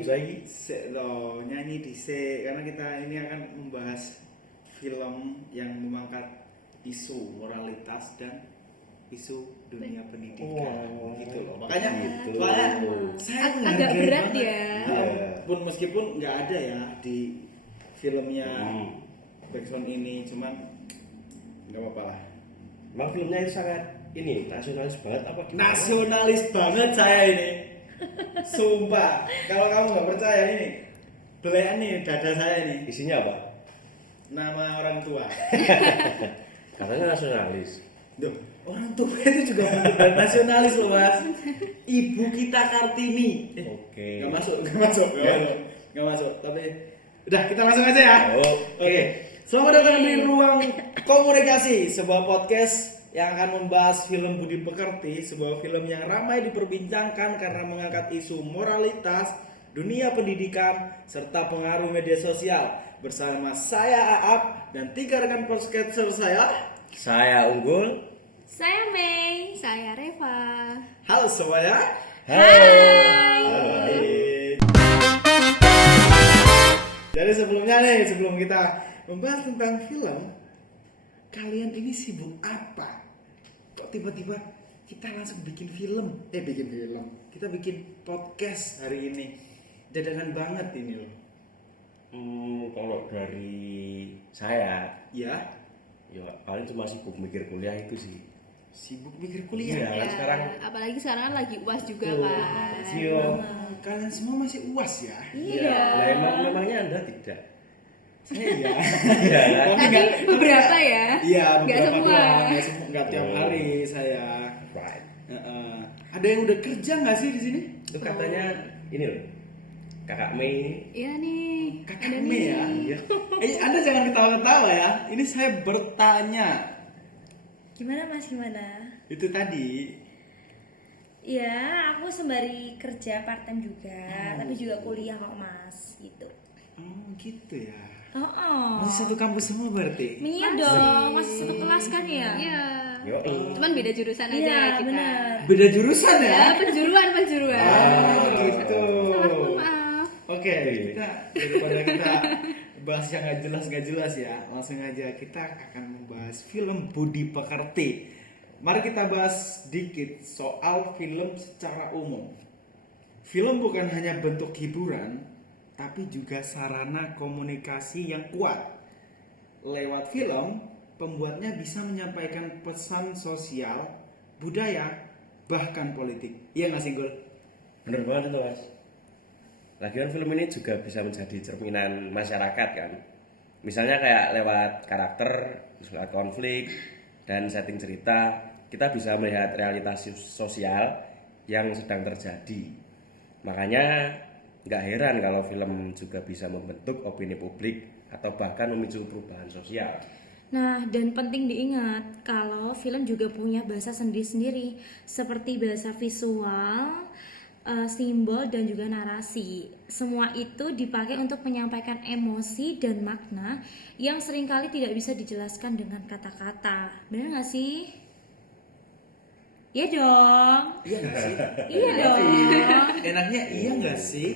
Zai. Lo nyanyi dhisik karena kita ini akan membahas film yang mengangkat isu moralitas dan isu dunia pendidikan gitu loh. Makanya Gitu. saya Agak menghargai berat banget. ya. Iya. Pun meskipun nggak ada ya di filmnya Backsound ini, cuman nggak apa-apa lah. Emang filmnya itu sangat ini nasionalis banget apa gimana? Nasionalis banget saya ini. Sumpah, kalau kamu nggak percaya ini, belian nih dada saya ini, Isinya apa? nama orang tua. Katanya nasionalis. Duh, orang tua itu juga benar nasionalis loh mas. Ibu kita Kartini. Oke. Nggak masuk. Nggak masuk. Tapi udah kita langsung aja ya. Oke. Selamat datang di Ruang Komunikasi, sebuah podcast yang akan membahas film Budi Pekerti, sebuah film yang ramai diperbincangkan karena mengangkat isu moralitas, dunia pendidikan, serta pengaruh media sosial. Bersama saya Aap dan 3 rekan podcaster saya. Saya Unggul. Saya Mei, saya Reva. Halo semuanya. Hai. Jadi sebelum kita membahas tentang film, kalian ini sibuk apa? Kok tiba-tiba kita langsung bikin film? Kita bikin podcast hari ini. Dadakan banget ini loh. Kalau dari saya, Ya, ya paling cuma sibuk mikir kuliah itu sih. sibuk mikir kuliah. Iya. Kan sekarang apalagi sekarang kan lagi UAS juga Tuh, kan. iya. Kalian semua masih UAS ya? Iya. Lah memangnya Anda tidak? Saya iya. Iya. Tapi beberapa ya. Iya, Nggak beberapa semua. doang, nggak tiap Oh. hari saya. Right. Ada yang udah kerja nggak sih di sini? Itu katanya ini loh. Kakak Mei. Iya nih. Kakak ada Mei ya? Iya. Anda jangan ketawa-ketawa ya. Ini saya bertanya. Gimana mas, gimana? Itu tadi. Ya, aku sembari kerja part time juga, tapi juga kuliah kok mas, gitu. Oh gitu ya. Oh, Masih satu kampus semua berarti? iya dong, masih satu kelas kan ya? Iya. Yo. Cuman beda jurusan aja Iya, kita. benar. Beda jurusan ya? Ya, penjuruan. Ah gitu. Salah, mohon maaf. Oke, kita daripada kita bahas yang nggak jelas ya, langsung aja kita akan membahas film Budi Pekerti. Mari kita bahas sedikit soal film secara umum. Film bukan hanya bentuk hiburan, tapi juga sarana komunikasi yang kuat. Lewat film, pembuatnya bisa menyampaikan pesan sosial, budaya, bahkan politik. Iya nggak sih, Gul? Bener banget itu mas. Lagian film ini juga bisa menjadi cerminan masyarakat kan. Misalnya kayak lewat karakter, lewat konflik, dan setting cerita, kita bisa melihat realitas sosial yang sedang terjadi. Makanya nggak heran kalau film juga bisa membentuk opini publik atau bahkan memicu perubahan sosial. Nah, dan penting diingat kalau film juga punya bahasa sendiri-sendiri, seperti bahasa visual, simbol dan juga narasi. Semua itu dipakai untuk menyampaikan emosi dan makna yang seringkali tidak bisa dijelaskan dengan kata-kata. Benar nggak sih? Iya dong. Iya nggak sih? Iya dong. Enaknya iya nggak sih?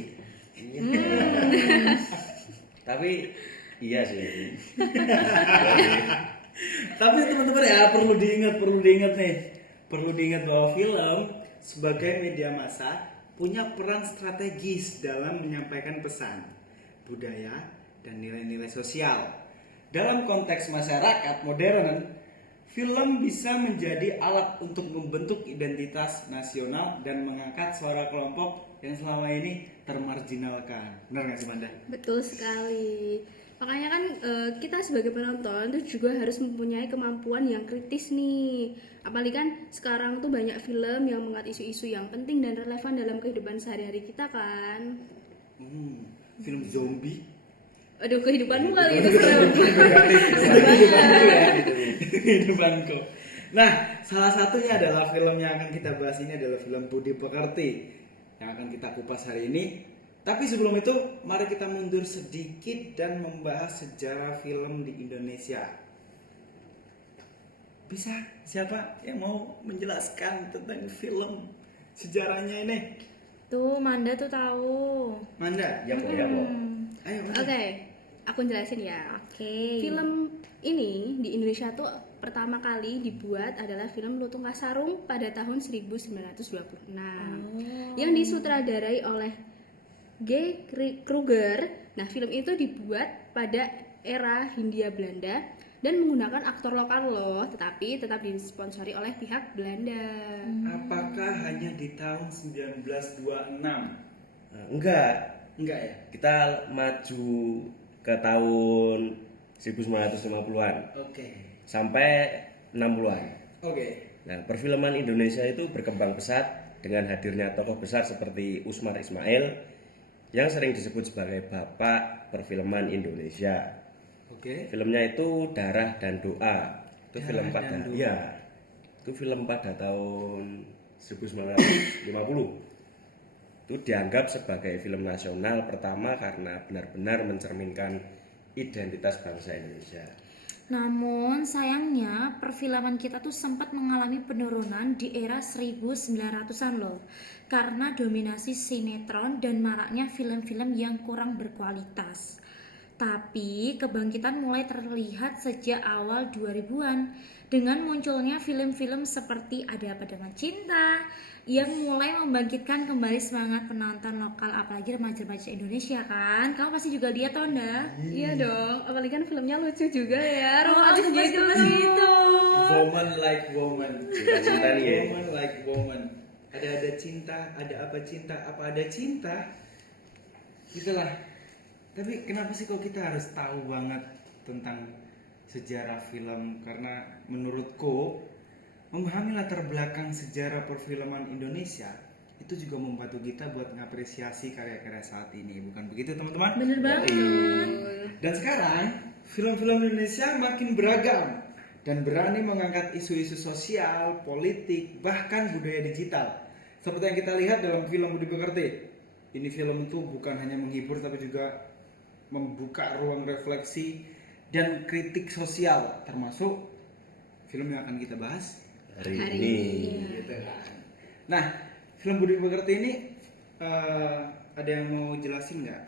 Tapi iya sih. Tapi teman-teman ya perlu diingat bahwa film sebagai media massa punya peran strategis dalam menyampaikan pesan, budaya, dan nilai-nilai sosial. Dalam konteks masyarakat modern, film bisa menjadi alat untuk membentuk identitas nasional dan mengangkat suara kelompok yang selama ini termarginalkan. Benar nggak sih, Manda? Betul sekali. Makanya kan kita sebagai penonton itu juga harus mempunyai kemampuan yang kritis nih. Apalagi kan sekarang tuh banyak film yang mengangkat isu-isu yang penting dan relevan dalam kehidupan sehari-hari kita kan. Film zombie. Aduh, kehidupanmu kali itu serem. Kehidupanku. Nah, salah satunya adalah film yang akan kita bahas ini adalah film Budi Pekerti yang akan kita kupas hari ini. Tapi sebelum itu, mari kita mundur sedikit dan membahas sejarah film di Indonesia. Bisa siapa yang mau menjelaskan tentang film sejarahnya ini? Tuh, Manda tuh tahu. Manda, Ya, ya, Po. ayo Manda. Oke, aku jelasin ya. Oke. Film ini di Indonesia tuh pertama kali dibuat adalah film Lutung Kasarung pada tahun 1926 yang disutradarai oleh G. Kruger. Nah, film itu dibuat pada era Hindia Belanda dan menggunakan aktor lokal loh, tetapi tetap disponsori oleh pihak Belanda. Apakah hanya di tahun 1926? Enggak, Enggak ya? kita maju ke tahun 1950-an Oke. sampai 60-an. Oke. Nah, perfilman Indonesia itu berkembang pesat dengan hadirnya tokoh besar seperti Usmar Ismail yang sering disebut sebagai bapak perfilman Indonesia. Oke. Filmnya itu Darah dan Doa. Itu Darah film dan pada Doa. ya. Itu film pada tahun 1950. Itu dianggap sebagai film nasional pertama karena benar-benar mencerminkan identitas bangsa Indonesia. Namun sayangnya perfilman kita tuh sempat mengalami penurunan di era 1900-an loh. Karena dominasi sinetron dan maraknya film-film yang kurang berkualitas. Tapi kebangkitan mulai terlihat sejak awal 2000-an dengan munculnya film-film seperti Ada Apa Dengan Cinta yang mulai membangkitkan kembali semangat penonton lokal, apalagi remaja-remaja Indonesia kan. Kamu pasti juga lihat toh, Nda? Iya dong, apalagi kan filmnya lucu juga ya, Oh, romantis gitu. gitu. Woman like woman. Cinta nih ya. Woman like woman. Ada cinta, ada apa ada cinta. Itulah. Tapi kenapa sih kok kita harus tahu banget tentang sejarah film? Karena menurutku memahami latar belakang sejarah perfilman Indonesia itu juga membantu kita buat ngapresiasi karya-karya saat ini, bukan begitu teman-teman? Bener banget. Dan sekarang film-film Indonesia makin beragam dan berani mengangkat isu-isu sosial, politik, bahkan budaya digital. Seperti yang kita lihat dalam film Budi Pekerti. Ini film itu bukan hanya menghibur tapi juga membuka ruang refleksi dan kritik sosial, termasuk film yang akan kita bahas Hari Hari ini. gitu kan. Nah, film Budi Pekerti ini ada yang mau jelasin nggak?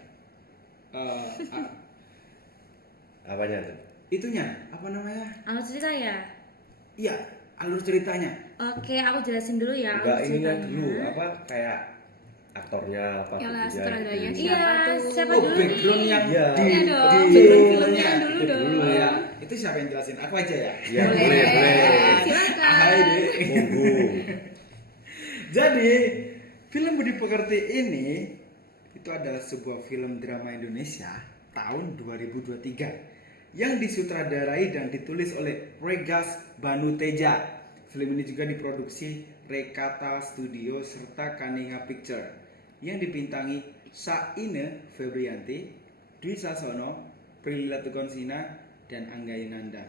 Apanya tuh? Itunya apa namanya? Alur cerita ya? Iya, alur ceritanya. Oke, aku jelasin dulu ya Enggak, alur ininya ceritanya. dulu apa kayak aktornya apa Yang bukunya sutradaranya gitu. Iya, Siapa tuh? siapa Oh, dulu background nih? yang Iya. Iya dong, di background filmnya filmnya. dulu Itu dong. dulu. Oh ya, itu siapa yang jelasin? Aku aja ya. Iya, boleh. Silakan. Hai deh. Monggo. Jadi, film Budi Pekerti ini itu adalah sebuah film drama Indonesia tahun 2023 yang disutradarai dan ditulis oleh Regas Banu Teja. Film ini juga diproduksi Rekata Studio serta Kaninga Picture yang dibintangi Saine Febrianti, Dwi Sasono, Prilly Latukonsina, dan Angga Yunanda.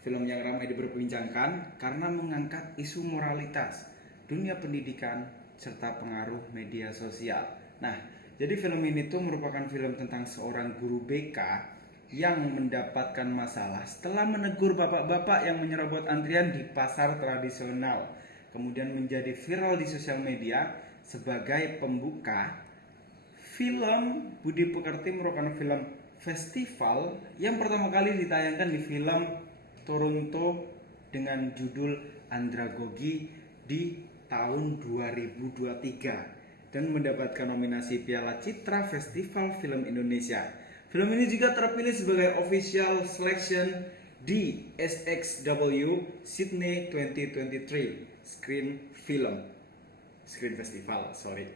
Film yang ramai diperbincangkan karena mengangkat isu moralitas, dunia pendidikan, serta pengaruh media sosial. Nah, jadi film ini tuh merupakan film tentang seorang guru BK yang mendapatkan masalah setelah menegur bapak-bapak yang menyerobot antrian di pasar tradisional. Kemudian menjadi viral di sosial media sebagai pembuka. Film Budi Pekerti merupakan film festival yang pertama kali ditayangkan di film Toronto dengan judul Andragogi di tahun 2023 dan mendapatkan nominasi Piala Citra Festival Film Indonesia. Film ini juga terpilih sebagai official selection di SXW Sydney 2023 Screen Festival, sorry.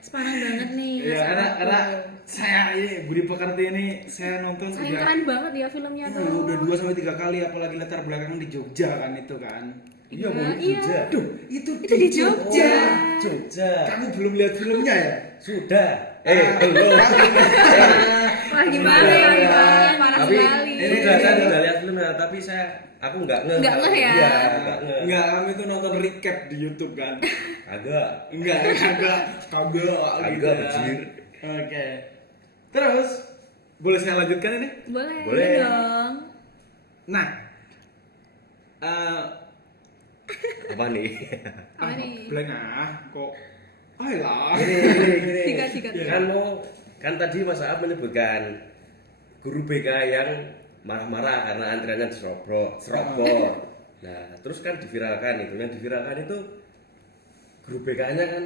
Sepanang banget nih. Ya, karena saya ini Budi Pekerti ini saya nonton Sayang udah keren banget ya filmnya tuh. udah 2 sampai 3 kali, apalagi latar belakangnya di Jogja kan itu kan. Iya, mau di Iya. Jogja. Duh, itu di Jogja. Jogja. Kamu belum lihat filmnya ya? Sudah. Belum. Wah gimana ya, gimana parah Tapi sekali. ini saya udah lihat filmnya, tapi aku nggak ngeh. Nggak ngeh ya? Iya, nggak ngeh. Enggak, kami tuh nonton recap di YouTube kan. Agak. Enggak, kagak gitu Agak, ya. anjir. Oke. Terus boleh saya lanjutkan ini? Boleh. Boleh. Dong. Nah, Apa nih? Apa nih? Blank kok. Ayolah. Gini. Tiga. Kan tadi Mas Aap menyebutkan guru BK yang marah-marah karena antriannya serobot. Nah, terus kan diviralkan itu. Yang diviralkan itu guru BK-nya kan.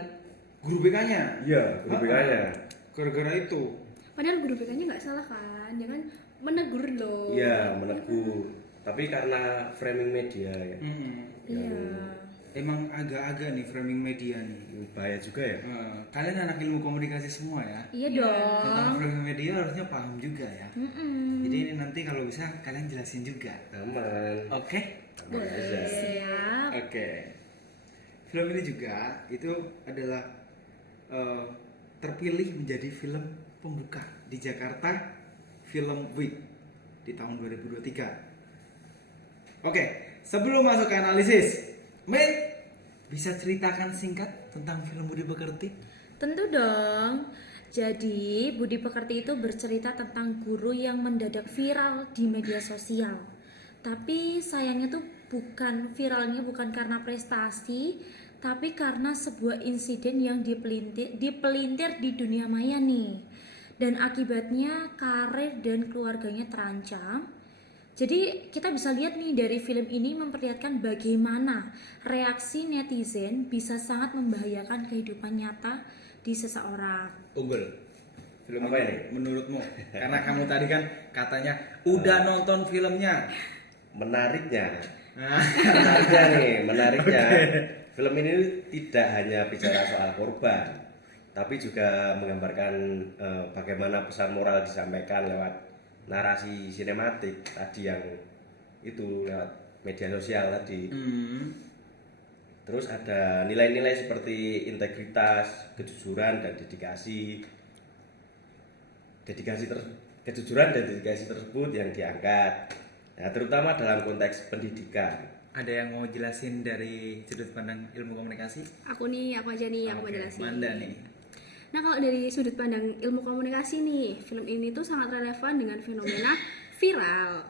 Guru BK-nya. Iya, guru BK-nya. Gara-gara itu. Padahal guru BK-nya nggak salah kan, dia kan menegur loh. Iya, menegur. Tapi karena framing media ya. Iya. Emang agak-agak nih framing media nih. Bahaya juga ya. Kalian anak ilmu komunikasi semua ya. Iya Tentang dong. framing media harusnya paham juga ya. Jadi ini nanti kalau bisa kalian jelasin juga. Aman. Oke? Aman aja. Siap. Oke. Film ini juga itu adalah terpilih menjadi film pembuka di Jakarta Film Week di tahun 2023. Oke, sebelum masuk ke analisis, Mei bisa ceritakan singkat tentang film Budi Pekerti? Tentu dong. Jadi, Budi Pekerti itu bercerita tentang guru yang mendadak viral di media sosial. Tapi sayangnya tuh viralnya bukan karena prestasi, tapi karena sebuah insiden yang dipelintir di dunia maya nih. Dan akibatnya karir dan keluarganya terancam. Jadi kita bisa lihat nih dari film ini memperlihatkan bagaimana reaksi netizen bisa sangat membahayakan kehidupan nyata di seseorang. Unggul. Film Apa ini ini? menurutmu? Karena kamu tadi kan katanya udah nonton filmnya. Menariknya Nah, menariknya film ini tidak hanya bicara soal korban, tapi juga menggambarkan bagaimana pesan moral disampaikan lewat narasi sinematik tadi yang itu lewat media sosial tadi. Terus ada nilai-nilai seperti integritas, kejujuran dan dedikasi. Kejujuran dan dedikasi tersebut yang diangkat. Nah, terutama dalam konteks pendidikan. ada yang mau jelasin dari sudut pandang ilmu komunikasi? Aku aja nih, aku mau jelasin. Manda nih. Nah, kalau dari sudut pandang ilmu komunikasi nih, film ini tuh sangat relevan dengan fenomena viral.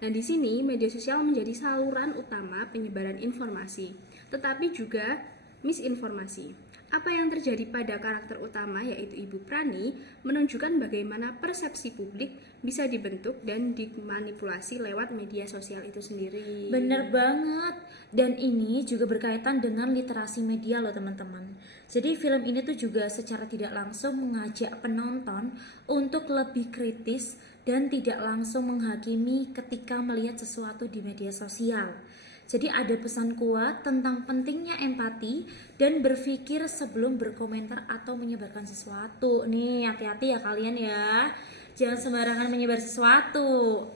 Nah, di sini media sosial menjadi saluran utama penyebaran informasi, tetapi juga misinformasi. Apa yang terjadi pada karakter utama yaitu Ibu Prani menunjukkan bagaimana persepsi publik bisa dibentuk dan dimanipulasi lewat media sosial itu sendiri. Bener banget. Dan ini juga berkaitan dengan literasi media loh teman-teman. Jadi film ini tuh juga secara tidak langsung mengajak penonton untuk lebih kritis dan tidak langsung menghakimi ketika melihat sesuatu di media sosial. Jadi ada pesan kuat tentang pentingnya empati dan berpikir sebelum berkomentar atau menyebarkan sesuatu. Nih hati-hati ya kalian ya, jangan sembarangan menyebar sesuatu,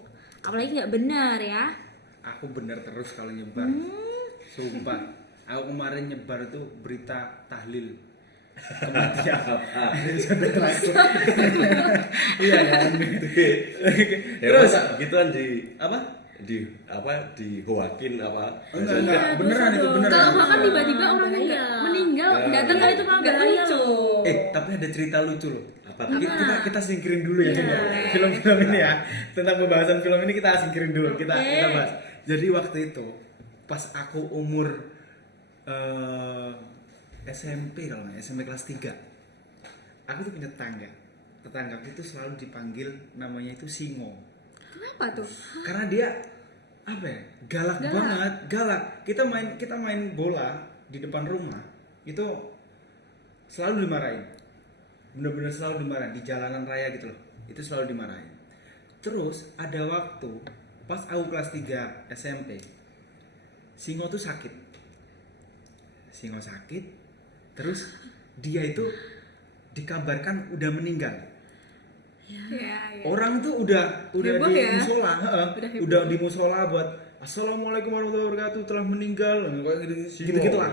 apalagi nggak benar ya. Aku bener terus kalau nyebar. Sumpah. Aku kemarin nyebar tuh berita tahlil kematian saudaraku. Iya kan? Terus gituan dihoakin apa? Enggak, beneran itu beneran. Kalau bahkan tiba-tiba orangnya Bahaya. nggak meninggal, datang Itu mah nggak bahaya lucu. loh. Tapi ada cerita lucu loh. Apa Kita singkirin dulu ya film-film ini ya. Tentang pembahasan film ini kita singkirin dulu. Kita bahas. Jadi waktu itu pas aku umur SMP kalau nggak, SMP kelas 3. Aku tuh punya tetangga. Tetangga itu selalu dipanggil namanya itu Singo. Kenapa tuh? Karena dia apa ya? Galak banget, galak. Kita main bola di depan rumah itu selalu dimarahin. Bener-bener selalu dimarahin di jalanan raya gitu loh. Itu selalu dimarahin. Terus ada waktu pas aku kelas 3 SMP, Singo tuh sakit. Terus dia itu dikabarkan udah meninggal. Ya. Orang tuh udah Heboh di ya? musola, heboh. udah di musola buat Assalamualaikum warahmatullahi wabarakatuh telah meninggal, kayak gitu lah.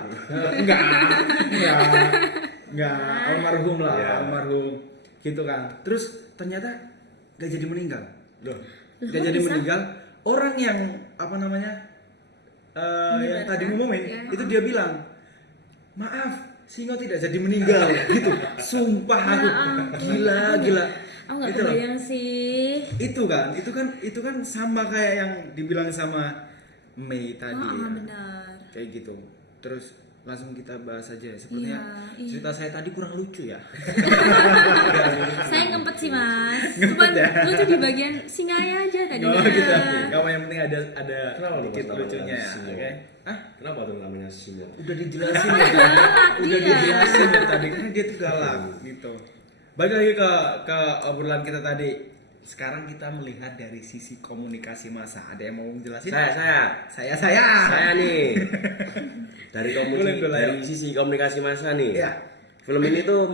Enggak, almarhum lah, Ya. almarhum gitu kan. Terus ternyata gak jadi meninggal, Loh, gak jadi meninggal. Orang yang apa namanya yang tadi ngomongin Ya. itu dia bilang maaf, Singo tidak jadi meninggal gitu. Sumpah aku gila. Aku nggak Gitu loh. kebayang sih. Itu kan sama kayak yang dibilang sama Mei tadi ya. Benar. kayak gitu. Terus langsung kita bahas aja. Sepertinya Iya. cerita saya tadi kurang lucu ya. Saya ngempet sih mas. Ngempet Cuman ya? lucu di bagian singanya aja tadi. Oh gitu. Gak apa, yang penting ada Kenapa lu dikit namanya lucunya ya. Sinyo? Oke. Ah, Kenapa tuh namanya Sinyo? udah dijelasin ya tadi. Udah Iya. dijelasin ya tadi karena dia tuh galak gitu. Balik lagi ke obrolan kita tadi. Sekarang kita melihat dari sisi komunikasi massa. Ada yang mau jelasin? Saya Saya. nih dari Boleh, dari sisi komunikasi massa nih. Iya. Film ini tuh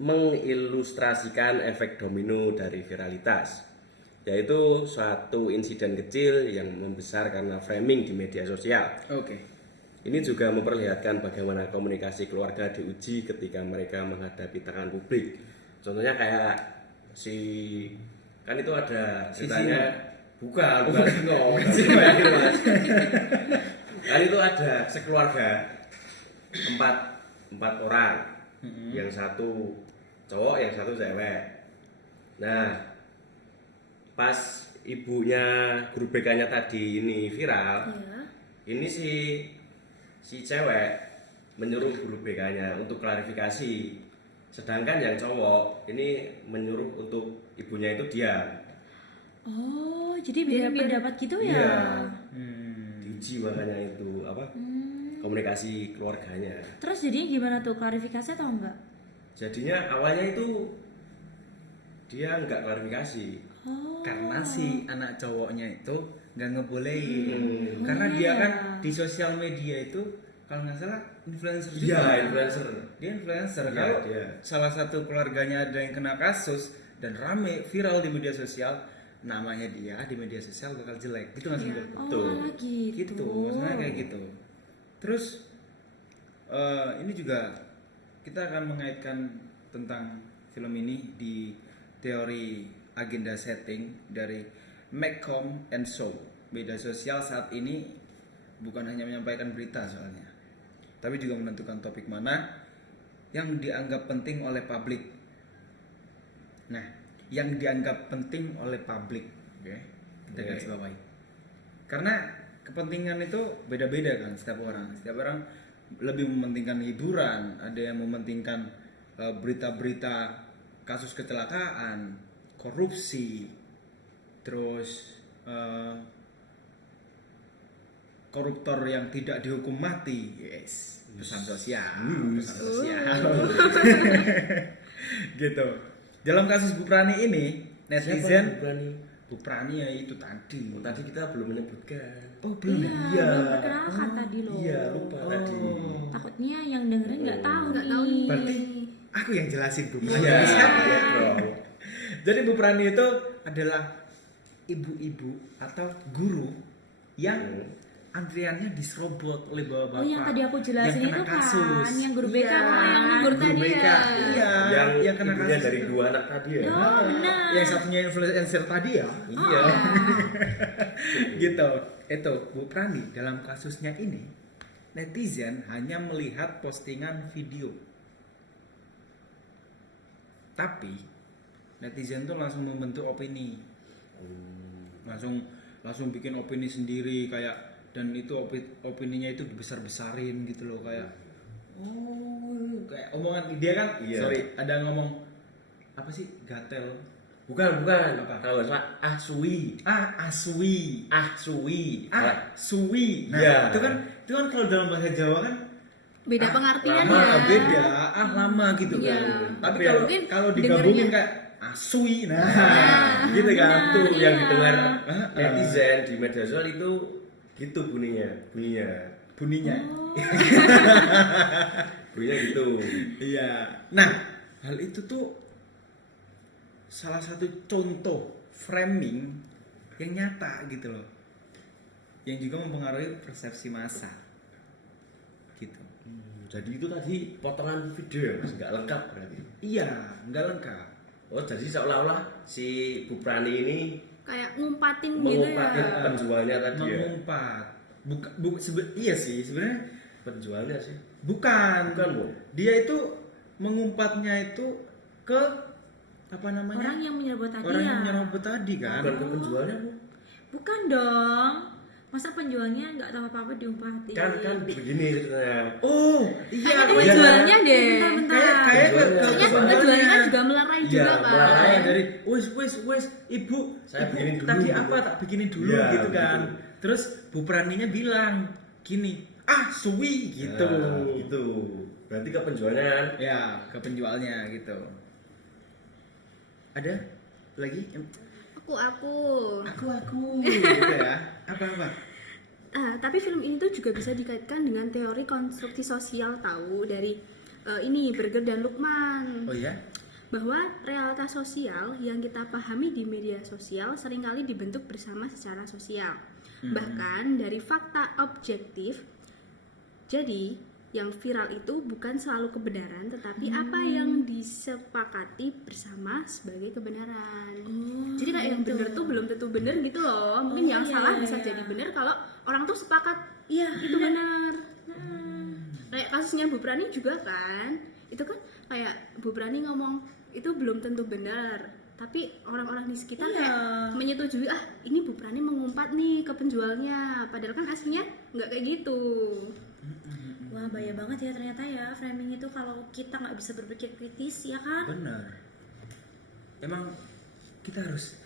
mengilustrasikan efek domino dari viralitas, yaitu suatu insiden kecil yang membesar karena framing di media sosial. Oke. Ini juga memperlihatkan bagaimana komunikasi keluarga diuji ketika mereka menghadapi tekanan publik. Contohnya kayak kan itu ada ceritanya bukan Singo, Mas. Kan itu ada sekeluarga empat orang, yang satu cowok, yang satu cewek. Nah, pas ibunya guru BK-nya tadi ini viral, Iya. ini si cewek menyuruh guru BK-nya untuk klarifikasi, sedangkan yang cowok ini menyuruh untuk ibunya itu diam. Oh, jadi beda pendapat gitu ya? Iya. Diuji makanya itu apa? Komunikasi keluarganya. Terus jadinya gimana tuh, klarifikasi atau enggak? Jadinya awalnya itu dia nggak klarifikasi. Oh. Karena si anak cowoknya itu nggak ngebolehin. Karena Iya. dia kan di sosial media itu kalau nggak salah influencer juga. Iya, influencer. Dia influencer. Iya, Kalau dia. salah satu keluarganya ada yang kena kasus dan rame viral di media sosial, namanya dia di media sosial bakal jelek. Gitu nggak sih? Bel? Oh, Betul. malah gitu. Gitu, maksudnya kayak gitu. Terus ini juga kita akan mengaitkan tentang film ini di teori agenda setting dari McComb and Shaw. Media sosial saat ini bukan hanya menyampaikan berita soalnya, tapi juga menentukan topik mana yang dianggap penting oleh publik. Nah, yang dianggap penting oleh publik, oke, kita garis bawahi. Karena kepentingan itu beda-beda kan setiap orang. Setiap orang lebih mementingkan hiburan, ada yang mementingkan berita-berita kasus kecelakaan, korupsi, terus koruptor yang tidak dihukum mati. Yes, pesan sosial, pesan sosial. Gitu. Dalam kasus Bu Prani ini, netizen Bu Prani ya itu tadi. Tadi kita belum menyebutkan. Oh, belum. Iya, belum perkenalkan tadi loh. Iya, lupa tadi. Takutnya yang dengerin nggak tahu Nggak nih. tahu nih. Berarti aku yang jelasin Bu Prani. Iya, Siapa ya? bro. Jadi Bu Prani itu adalah ibu-ibu atau guru yang antriannya diserobot oleh bapak-bapak. Oh, yang tadi aku jelasin yang kena itu kan, kasus. yang guru BK Iya, kan? Yang negur guru tadi BK. ya. Iya, yang kena ibunya kasus dari itu. dua anak tadi ya. Oh, benar. Yang satunya influencer tadi ya. Iya. Gitu. Itu Bu Prani dalam kasusnya ini, netizen hanya melihat postingan video. Tapi netizen tuh langsung membentuk opini. Langsung bikin opini sendiri kayak, dan itu opininya itu dibesar-besarin gitu loh, kayak kayak omongan dia kan. Iya. Sorry, ada ngomong apa sih, gatel. Bukan. Apa? Kalau salah aswi. Aswi. Suwi. Nah, Iya. itu kan kalau dalam bahasa Jawa kan Beda pengertiannya. lama, beda, lama gitu Iya. kan. Tapi Tapi mungkin kalau digabungin dengernya- kayak asui, nah, gitu kan. Tuh yang Iya. didengar netizen di media sosial itu gitu bunyinya. Bunyinya. Bunyinya gitu. Iya. Nah, hal itu tuh salah satu contoh framing yang nyata gitu loh, yang juga mempengaruhi persepsi massa gitu. Jadi itu tadi potongan video ya, Mas, nggak lengkap berarti. Iya, nggak lengkap. Oh, jadi seolah-olah si Bu Prani ini Kayak ngumpatin gitu mengumpatin ya. penjualnya tadi ya. Mengumpat. Iya sih sebenarnya Penjualnya sih. bukan. Bukan, Bu. Dia itu mengumpatnya itu ke apa namanya? Orang yang menyerobot tadi Orang ya? yang menyerobot tadi kan. Bukan ke penjualnya, Bu. Bukan dong. Masa penjualnya nggak tahu apa-apa diumpatin? Kan begini ceritanya. Oh, iya. Kayaknya penjualnya deh. Bentar. Kayak Soalnya penjualnya kan juga melerai Iya, juga melerai. kan. dari wes ibu Saya ibu, bikinin dulu tadi gitu. apa tak bikinin dulu Iya, gitu kan. gitu. Terus Bu Praninya bilang gini, suwi gitu. Nah, gitu. Berarti ke penjualnya kan. Ya, ke penjualnya gitu. Ada lagi? Aku gitu ya. Apa? Tapi film ini tuh juga bisa dikaitkan dengan teori konstruksi sosial tahu dari ini Berger dan Lukman. Oh ya? Bahwa realitas sosial yang kita pahami di media sosial seringkali dibentuk bersama secara sosial. Bahkan dari fakta objektif. Jadi yang viral itu bukan selalu kebenaran, tetapi apa yang disepakati bersama sebagai kebenaran. Jadi kayak yang benar tuh belum tentu benar gitu loh. Mungkin yang salah bisa jadi benar kalau orang tuh sepakat, iya itu benar. Kayak kasusnya Bu Prani juga kan. Itu kan kayak Bu Prani ngomong itu belum tentu benar. Tapi orang-orang di sekitar kayak menyetujui, ini Bu Prani mengumpat nih ke penjualnya. Padahal kan aslinya nggak kayak gitu. Wah, bahaya banget ya ternyata ya framing itu kalau kita nggak bisa berpikir kritis ya kan? Benar. Emang kita harus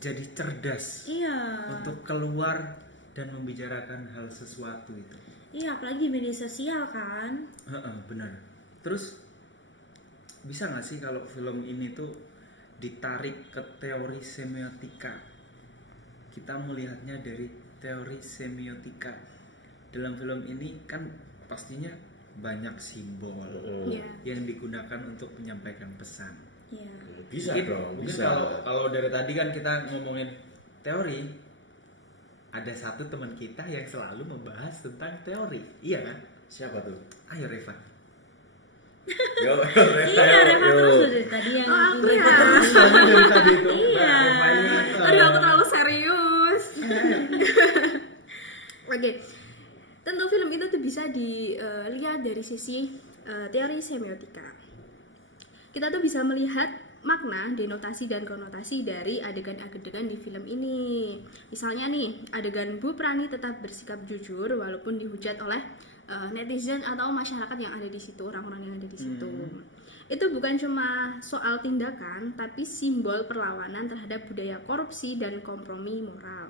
jadi cerdas Iya. untuk keluar dan membicarakan hal sesuatu itu. Iya, apalagi di media sosial kan? Benar. Terus bisa nggak sih kalau film ini tuh ditarik ke teori semiotika? Kita melihatnya dari teori semiotika. Dalam film ini kan pastinya banyak simbol Iya. yang digunakan untuk menyampaikan pesan. Iya. Bisa dong, Mungkin bisa. kalau dari tadi kan kita ngomongin teori, ada satu teman kita yang selalu membahas tentang teori, iya kan? Siapa tuh? Ayo Revan. Yo, Iya, Reva terus dari tadi yang aku Reva ya. terus. Sama dari tadi itu. Iya. Aduh, aku terlalu serius. Oke. Tentu film itu tuh bisa dilihat dari sisi teori semiotika. Kita tuh bisa melihat makna, denotasi dan konotasi dari adegan-adegan di film ini. Misalnya nih, adegan Bu Prani tetap bersikap jujur walaupun dihujat oleh netizen atau masyarakat yang ada di situ, orang-orang yang ada di situ. Itu bukan cuma soal tindakan, tapi simbol perlawanan terhadap budaya korupsi dan kompromi moral.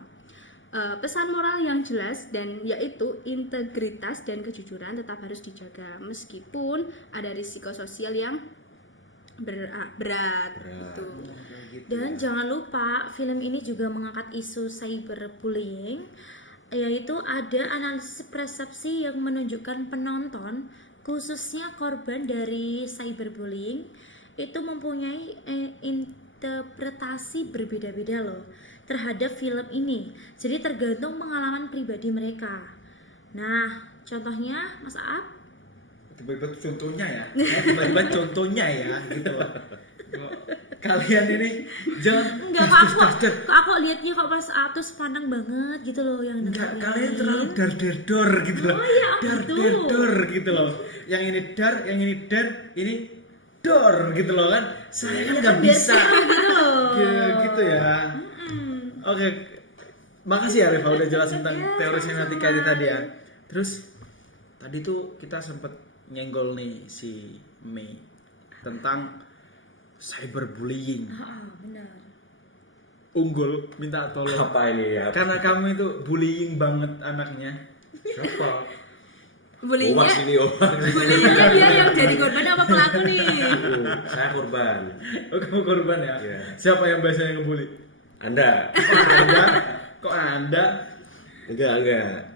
Pesan moral yang jelas dan yaitu integritas dan kejujuran tetap harus dijaga meskipun ada risiko sosial yang berat. Gitu. Dan jangan lupa film ini juga mengangkat isu cyberbullying, yaitu ada analisis persepsi yang menunjukkan penonton khususnya korban dari cyberbullying itu mempunyai interpretasi berbeda-beda loh terhadap film ini. Jadi tergantung pengalaman pribadi mereka. Nah, contohnya Mas Aap? Tiba-tiba contohnya ya, tiba-tiba contohnya ya, gitu loh. Kalian ini jangan. Enggak, aku lihatnya kok pas Aap tuh sepandang banget gitu loh yang Enggak, dengerin. kalian terlalu dar gitu loh. Oh iya, Dar gitu loh. Yang ini dar, yang ini dar, ini dor gitu loh kan. Saya kan nggak bisa. Gitu ya. Oke, makasih ya Reva udah jelasin tentang teori semiotika tadi ya. Terus tadi tuh kita sempet nyenggol nih si Mei tentang cyberbullying. Benar. Unggul minta tolong. Apa ini ya? Karena kamu itu bullying banget anaknya. Siapa? Bullyingnya, Omas ini Omas. bullyingnya dia yang jadi korban apa pelaku nih? Saya korban. Oh, kamu korban ya? Iya. Siapa yang biasanya ngebully? Anda? Kok anda? Enggak.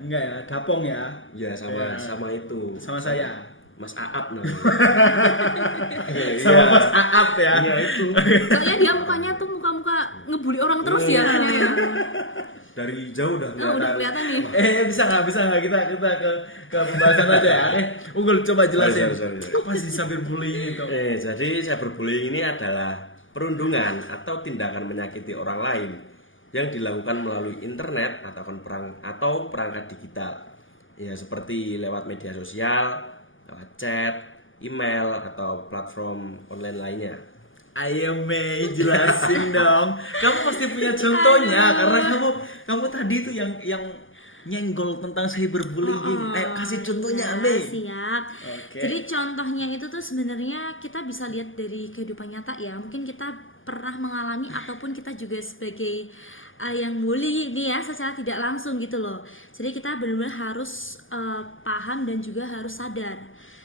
Enggak ya, Dapong ya? Ya sama itu. Sama saya. Mas Aap namanya. Sama Mas Aap ya? Iya itu. Soalnya dia mukanya tuh muka-muka ngebully orang terus ya kayaknya ya. Dari jauh udah Nah, udah kelihatan nih. Bisa nggak kita ke pembahasan aja ya? Unggul coba jelasin. Sorry. Apa sih cyberbullying itu? Jadi cyberbullying ini adalah perundungan atau tindakan menyakiti orang lain yang dilakukan melalui internet atau perangkat digital. Ya seperti lewat media sosial, lewat chat, email atau platform online lainnya. Ayo Mei jelasin dong. Kamu pasti punya contohnya karena kamu tadi itu yang nyenggol tentang cyberbullying. Kasih contohnya, Nah, Ame. siap. Oke. Jadi contohnya itu tuh sebenarnya kita bisa lihat dari kehidupan nyata ya. Mungkin kita pernah mengalami ataupun kita juga sebagai yang bully ini ya secara tidak langsung gitu loh. Jadi kita benar-benar harus paham dan juga harus sadar.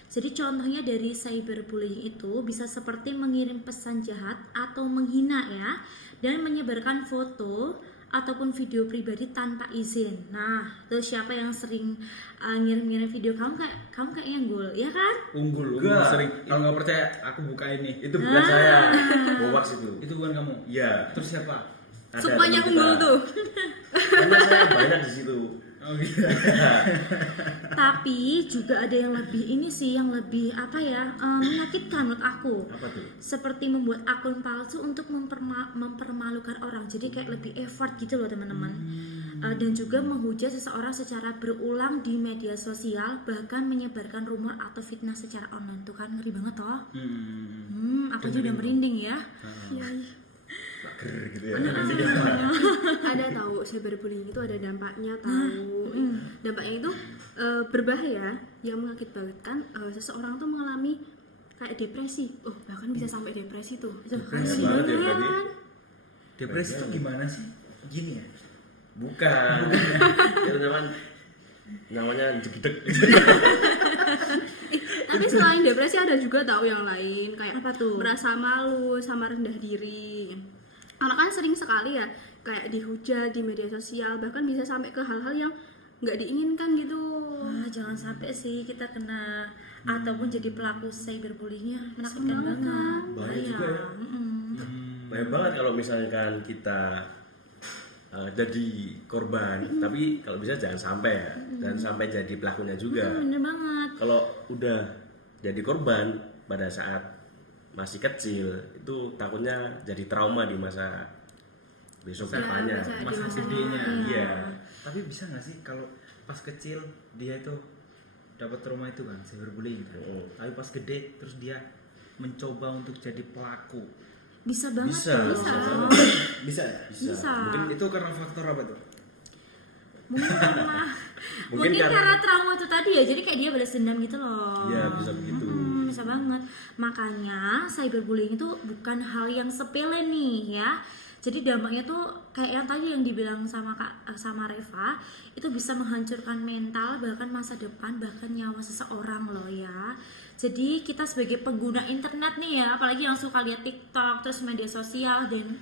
Jadi contohnya dari cyberbullying itu bisa seperti mengirim pesan jahat atau menghina ya, dan menyebarkan foto ataupun video pribadi tanpa izin. Nah, terus siapa yang sering ngirim-ngirim video kamu kayaknya Gul, ya kan? Unggul Enggak. sering. Kalau nggak percaya, aku buka ini. Itu bukan saya, Bowax itu. Itu bukan kamu. Iya. Terus siapa? Ada Sukmanya teman Unggul kita. tuh. Karena saya banyak di situ. Oh gitu. Tapi juga ada yang lebih ini sih, yang lebih apa ya, menyakitkan menurut aku. Apa tuh? Seperti membuat akun palsu untuk mempermalukan orang. Jadi kayak lebih effort gitu loh teman-teman. Dan juga menghujat seseorang secara berulang di media sosial, bahkan menyebarkan rumor atau fitnah secara online. Tuh kan ngeri banget toh. Aku aja udah merinding ya. Iya. Ger gitu ya. Ada tahu cyberbullying itu ada dampaknya tahu. Dampaknya itu berbahaya yang mengakibatkan seseorang tuh mengalami kayak depresi. Oh, bahkan bisa sampai depresi tuh. Depresi banget ya Iya berarti. kan? Depresi itu gimana sih? Gini ya. Bukan. Itu namanya jedek. Tapi selain depresi ada juga tahu yang lain kayak Apa tuh? merasa malu sama rendah diri. Karena kan sering sekali ya kayak dihujat di media sosial, bahkan bisa sampai ke hal-hal yang nggak diinginkan gitu. Jangan sampai sih kita kena ataupun jadi pelaku cyberbullyingnya, menakutkan Banget banget. kan? Bahaya juga ya. Bahaya banget kalau misalkan kita jadi korban, tapi kalau bisa jangan sampai ya, jangan sampai jadi pelakunya juga. Bener banget. Kalau udah jadi korban pada saat masih kecil, itu takutnya jadi trauma di masa besok Ya, depannya. bisa. Di Masa masa gedenya. Iya. Tapi bisa nggak sih kalau pas kecil dia itu dapat trauma itu kan cyberbullying kan. Tapi pas gede terus dia mencoba untuk jadi pelaku. Bisa banget Bisa, tuh. bisa banget. Bisa ya? Bisa. Mungkin itu karena faktor apa tuh? Mungkin karena Mungkin mungkin karena- karena trauma itu tadi ya, jadi kayak dia balas dendam gitu loh. Iya, bisa begitu. Bisa banget. Makanya cyberbullying itu bukan hal yang sepele nih ya. Jadi dampaknya tuh kayak yang tadi yang dibilang sama sama Reva, itu bisa menghancurkan mental, bahkan masa depan, bahkan nyawa seseorang loh ya. Jadi kita sebagai pengguna internet nih ya, apalagi yang suka lihat TikTok, terus media sosial dan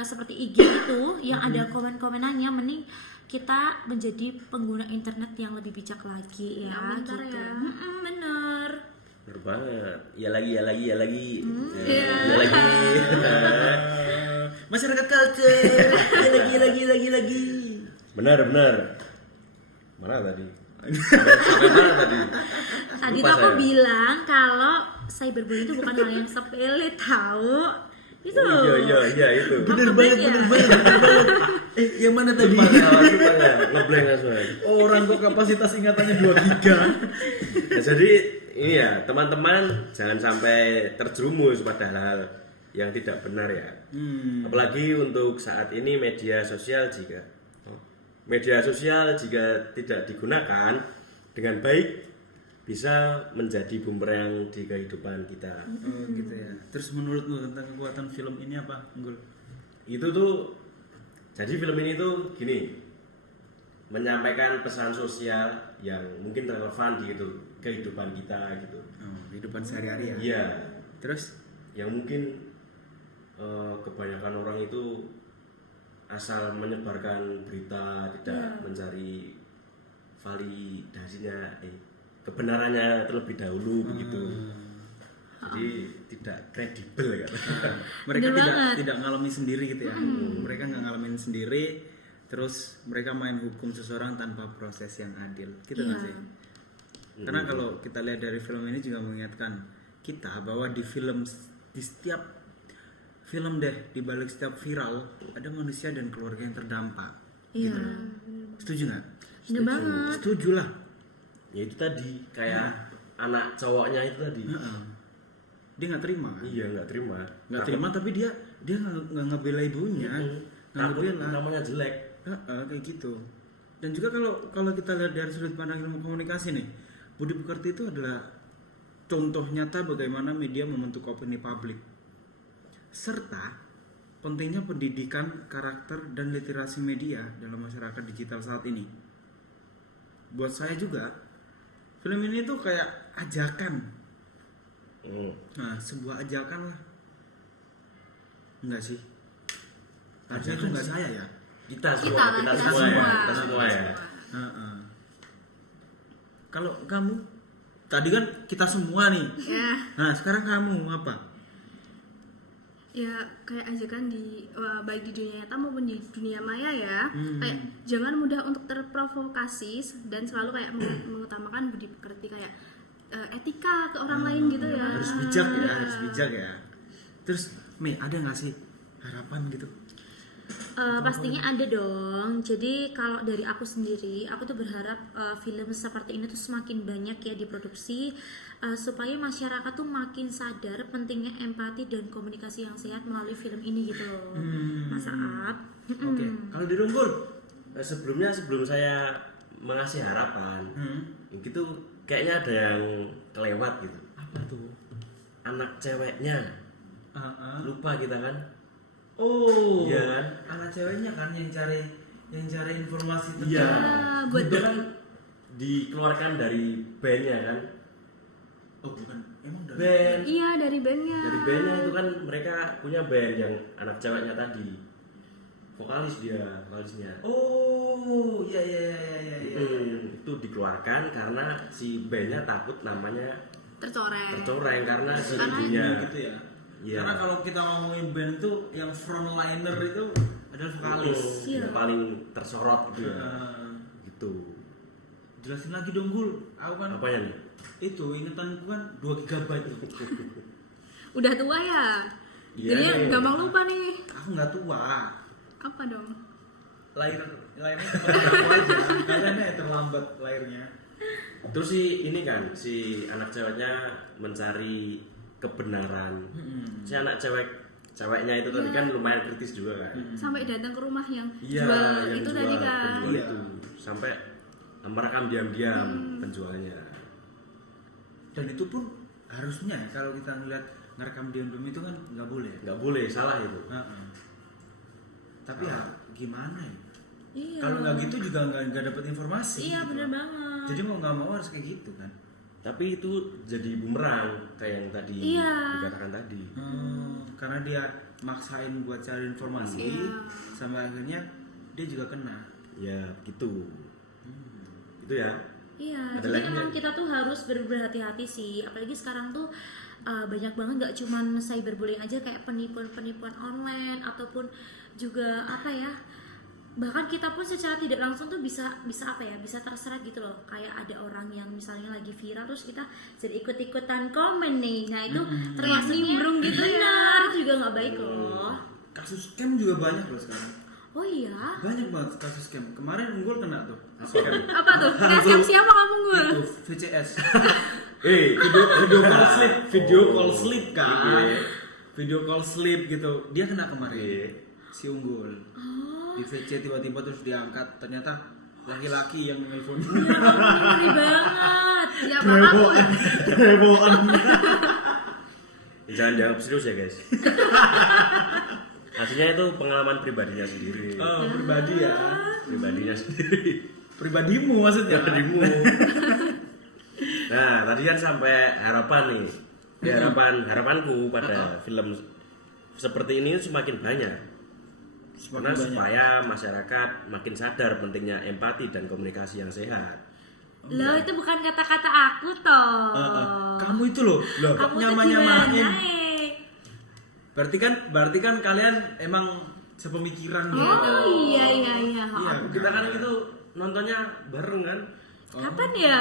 seperti IG itu yang ada komen-komenannya, mending kita menjadi pengguna internet yang lebih bijak lagi ya. Yang pintar gitu. ya. Bener. Bener banget. Ya lagi. Ya lagi. Ya lagi. Masyarakat culture. lagi. Benar. Mana tadi? Sampai mana tadi? Tadi Lupa tuh aku saya. bilang kalau cyberbullying itu bukan hal yang sepele tahu. Itu. Iya itu. Bener Apa banget, ya? bener banget. Yang mana tadi? Lupa ya, ngeblank langsung. Orang kok kapasitas ingatannya 2 giga. Nah, jadi ini ya teman-teman jangan sampai terjerumus pada hal yang tidak benar ya. Apalagi untuk saat ini media sosial jika tidak digunakan dengan baik bisa menjadi bumerang di kehidupan kita. Oh gitu ya. Terus menurutmu tentang kekuatan film ini apa, Unggul? Itu tuh jadi film ini tuh gini, menyampaikan pesan sosial yang mungkin relevan di kehidupan kita gitu. Oh, kehidupan sehari-hari ya. Iya, Terus yang mungkin kebanyakan orang itu asal menyebarkan berita, tidak mencari validasinya, kebenarannya terlebih dahulu begitu. Jadi tidak kredibel kan. mereka Bener tidak banget. tidak ngalami sendiri gitu ya. Mereka nggak ngalamin sendiri, terus mereka main hukum seseorang tanpa proses yang adil. Gitu nggak Iya. sih? Karena kalau kita lihat dari film ini juga mengingatkan kita bahwa di setiap film deh, di balik setiap viral ada manusia dan keluarga yang terdampak. Iya. Setuju nggak? Bener banget. Setuju lah. Ya itu tadi kayak anak cowoknya itu tadi. Dia nggak terima kan? Iya nggak terima. Nggak terima tapi dia nggak ngebela ibunya, nggak Takut ngebela. namanya jelek. Kayak gitu. Dan juga kalau kita lihat dari sudut pandang ilmu komunikasi nih, budi pekerti itu adalah contoh nyata bagaimana media membentuk opini publik, serta pentingnya pendidikan karakter dan literasi media dalam masyarakat digital saat ini. Buat saya juga, film ini tuh kayak ajakan. Nah, sebuah ajakan lah. Enggak sih? Harusnya itu enggak saya ya. Kita semua ya. Heeh. Kalau kamu tadi kan kita semua nih. Ya, Nah, sekarang kamu apa? ya kayak ajakan baik di dunia nyata maupun di dunia maya ya. Hmm. Kayak jangan mudah untuk terprovokasi dan selalu kayak mengutamakan budi pekerti, kayak etika ke orang lain gitu ya. Harus bijak ya, harus bijak ya. Terus, Mei, ada nggak sih harapan gitu? Pastinya ada dong. Jadi kalau dari aku sendiri, aku tuh berharap film seperti ini tuh semakin banyak ya diproduksi, supaya masyarakat tuh makin sadar pentingnya empati dan komunikasi yang sehat melalui film ini gitu loh. Mas Aap. Oke, kalau di Runggul, Sebelum saya mengasih harapan, gitu kayaknya ada yang kelewat gitu. apa tuh? Anak ceweknya, lupa kita kan? Oh, Iya kan? anak ceweknya kan yang cari informasi tentang. Iya. buat Itu kan dikeluarkan dari bandnya kan? Oh, bukan. Emang dari Band. Iya, dari bandnya. Dari bandnya itu kan mereka punya band yang anak ceweknya tadi. Vokalisnya. Oh, iya. Itu dikeluarkan karena si bandnya takut namanya tercoreng karena si Karena ibunya gitu ya. Iya. Karena kalau kita ngomongin band itu yang frontliner itu adalah vokalis. Iya. yang paling tersorot gitu ya. Gitu. Jelasin lagi dong, Gul. Aku kan Apanya nih? itu ingetanku kan 2 GB itu. Udah tua ya. Iya Jadi nih. gampang lupa nih. Aku nggak tua. Apa dong? Lahirnya aku aja. Kaliannya terlambat lahirnya. Terus ini kan si anak ceweknya mencari kebenaran. Si anak ceweknya itu tadi kan lumayan kritis juga kan. Sampai datang ke rumah yang Iya, jual yang itu jual, tadi kan. penjual Iya. itu sampai merekam diam-diam penjualnya. Dan itu pun harusnya ya, kalau kita ngeliat ngerekam diam-diam itu kan nggak boleh. Nggak boleh, salah itu. Tapi ya gimana ya? Iya. Kalau nggak gitu juga nggak dapat informasi. Iya, gitu. bener banget. Jadi mau nggak mau harus kayak gitu kan? Tapi itu jadi bumerang kayak yang tadi Iya. dikatakan tadi. Karena dia maksain buat cari informasi, Iya. sampai akhirnya dia juga kena. Ya gitu. Itu ya. Iya, Ada jadi lagi emang nggak? kita tuh harus berhati-hati sih. Apalagi sekarang tuh banyak banget gak cuman cyberbullying aja, kayak penipuan-penipuan online ataupun juga apa ya, bahkan kita pun secara tidak langsung tuh bisa apa ya, bisa terseret gitu loh. Kayak ada orang yang misalnya lagi viral terus kita jadi ikut-ikutan komen nih. Nah itu termasuknya nimbrung gitu ya. benar, itu juga nggak baik loh. Kasus scam juga banyak loh sekarang. Oh iya. Banyak banget kasus scam. Kemarin Unggul kena tuh. Scam. Apa tuh? Kayak siapa kamu gue? Itu VCS. Video Video call sleep kan. Iya. Video call sleep gitu. Dia kena kemarin. Iya. Si Unggul. Di VC tiba-tiba terus diangkat, ternyata laki-laki yang menelpon. Ya ampun, ngeri banget. Siapa kamu? Hebohan. Jangan dianggap serius ya guys. Aslinya itu pengalaman pribadinya sendiri. Oh, pribadi ya. Pribadinya sendiri. Pribadimu maksudnya. Pribadimu. Nah, tadi kan sampai harapan nih. Ya, harapanku pada film seperti ini semakin banyak. Karena supaya masyarakat makin sadar pentingnya empati dan komunikasi yang sehat. Loh, itu bukan kata-kata aku toh. Kamu itu loh Kamu tuh nyamain. gimana, Berarti kan kalian emang sepemikiran gitu. Oh iya. Iya, Kita kan itu nontonnya bareng kan? Kapan ya?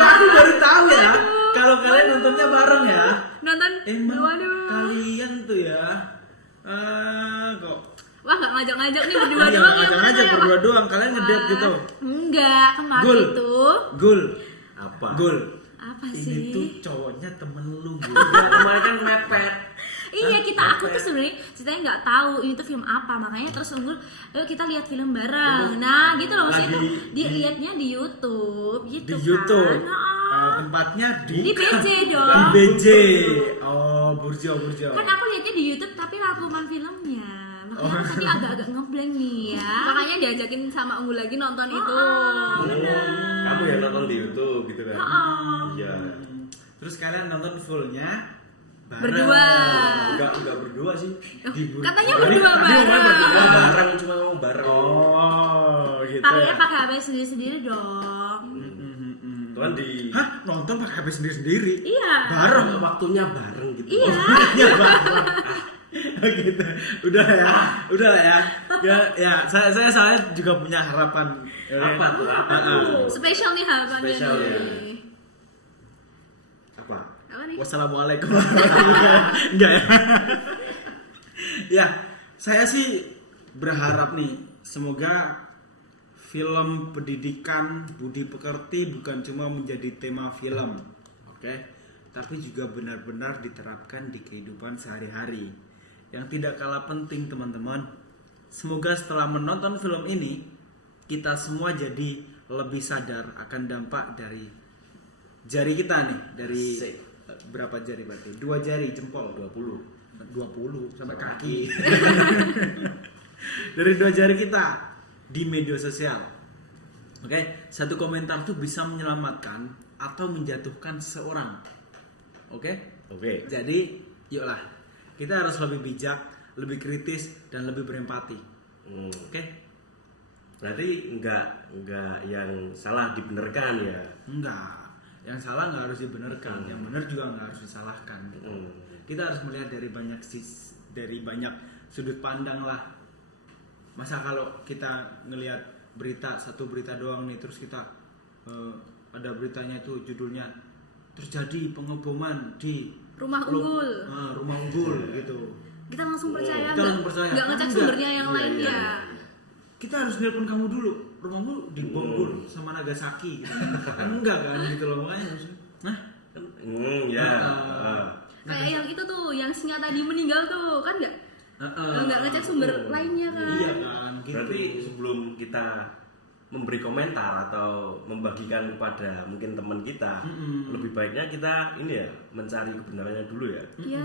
Aku baru tahu ya. Kalau kalian nontonnya bareng ya. Nonton? Emang Waduh. kalian tuh ya. Kok. Wah, nggak ngajak-ngajak nih berdua Iya, doang ya. ngajak-ngajak berdua doang. Kalian ngedate gitu. Enggak, kemarin Gul. itu. Gul. Apa? Gul. Apa Ini sih? tuh cowoknya temen lu Gul. Ya, kemarin kan mepet. Iya, aku aku tuh sebenarnya ceritanya nggak tahu ini tuh film apa, makanya terus Unggul ayo kita lihat film bareng. Nah gitu loh, maksudnya tuh dilihatnya di YouTube gitu. Di YouTube. Nah, Tempatnya di BJ di dong. BJ. Oh, Burjo. Kan aku lihatnya di YouTube tapi rangkuman filmnya. Makanya aku tadi agak-agak ngeblank nih ya. Makanya diajakin sama Unggul lagi nonton itu. Kamu yang nonton di YouTube gitu kan? Iya. Terus kalian nonton fullnya bareng. Berdua. Enggak berdua sih. Katanya Tadi- berdua tadi ngomongnya bareng. berdua. Bareng cuma ngomong bareng. Oh, gitu Pakainya ya. pakai HP sendiri-sendiri dong. Tuan di Hah? Nonton pakai HP sendiri-sendiri? Iya. Bareng. waktunya bareng gitu. Iya. Iya, bareng. Gitu. Udah ya. Ya, saya soalnya juga punya harapan. Apa tuh? Spesial nih harapannya Spesial ya. nih. Apa? Apa nih? Wassalamualaikum. Enggak ya. Ya, saya sih berharap nih semoga film pendidikan budi pekerti bukan cuma menjadi tema film, oke? Tapi juga benar-benar diterapkan di kehidupan sehari-hari. Yang tidak kalah penting teman-teman, semoga setelah menonton film ini kita semua jadi lebih sadar akan dampak dari jari kita nih, dari Asik. berapa jari berarti? 2 jari jempol 20 sampai kaki. Dari 2 jari kita di media sosial. Oke, satu komentar tuh bisa menyelamatkan atau menjatuhkan seseorang. Oke? Oke. Jadi, yuklah. Kita harus lebih bijak, lebih kritis dan lebih berempati. Oke? Berarti enggak yang salah dibenarkan ya. Enggak. Yang salah nggak harus dibenarkan, yang benar juga nggak harus disalahkan. Gitu. Kita harus melihat dari banyak sudut pandang lah. Masa kalau kita ngelihat satu berita doang nih, terus kita ada beritanya itu judulnya terjadi pengeboman di Rumah Unggul. Rumah Unggul gitu. Kita langsung percaya, Kita langsung percaya. nggak ngecek Enggak. sumbernya yang Iya, lainnya. iya. Kita harus nelpon kamu dulu, rumahmu dibom Gur, sama Nagasaki gitu. Enggak kan gitu loh, makanya nah Ya. Kayak yang itu tuh, yang singa tadi meninggal tuh, kan nggak ngecek sumber lainnya kan. Iya kan gitu. Berarti sebelum kita memberi komentar atau membagikan kepada mungkin teman kita, lebih baiknya kita ini ya mencari kebenarannya dulu ya. Iya,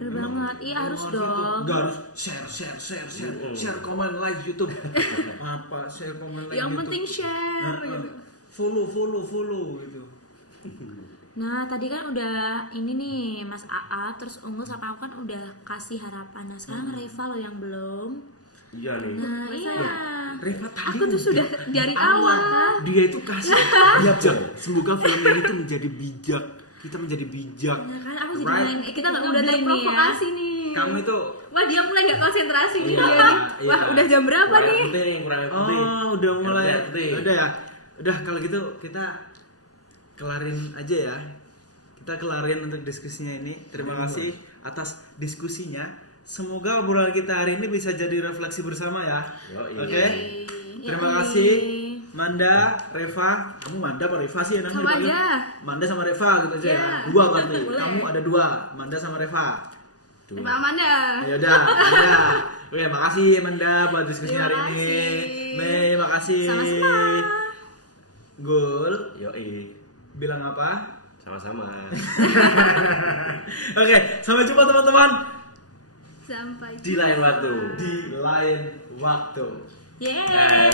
bener banget. Iya harus Gitu. dong. Nggak harus share komen like YouTube. Apa share komen like Yang YouTube. penting share. Gitu. Follow gitu. Nah tadi kan udah ini nih Mas AA terus Unggul sama aku kan udah kasih harapan. Nah sekarang Reva loh yang belum. Iya nih. Nah iya. Reva tadi Aku tuh udah. sudah dari awal. Dia itu kasih bijak. Semoga film ini tuh menjadi bijak. Kita menjadi bijak. Nah kan aku jadi Right. main Kita nggak udah mudah terprovokasi nih. Kamu itu Wah dia mulai nggak konsentrasi nih Iya, dia nih. Wah iya. udah jam berapa Kurang nih? penting, kurang penting. oh udah mulai. Kurang penting. Udah ya. Udah kalau gitu kita kelarin aja ya. Kita kelarin untuk diskusinya ini. Terima kasih atas diskusinya. Semoga obrolan kita hari ini bisa jadi refleksi bersama ya. Yoi. Oke. Terima kasih Manda, Reva. Kamu Manda apa Reva sih namanya? Sama dipanggil? aja. Manda sama Reva gitu aja ya. Iya. 2 berarti. Boleh. Kamu ada 2, Manda sama Reva. Terima Amanda. Ya udah, Manda. Oke, makasih Manda buat diskusinya hari Terima ini. kasih. Mei, makasih. Sama-sama. Gul, Yoi. bilang apa? Sama-sama. Oke, sampai jumpa teman-teman Sampai Di lain waktu. di lain waktu. Yeay. Nah,